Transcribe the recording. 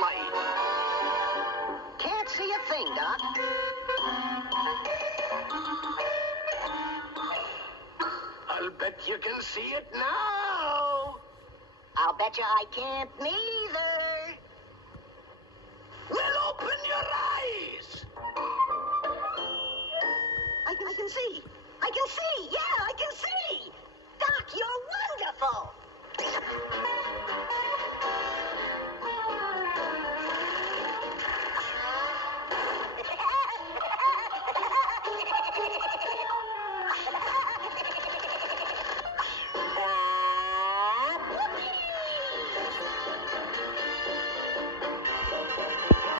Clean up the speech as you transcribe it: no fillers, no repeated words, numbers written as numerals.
light. Can't see a thing, Doc. I'll bet you can see it now. I'll bet you I can't neither. Well, open your eyes. I can see. I can see.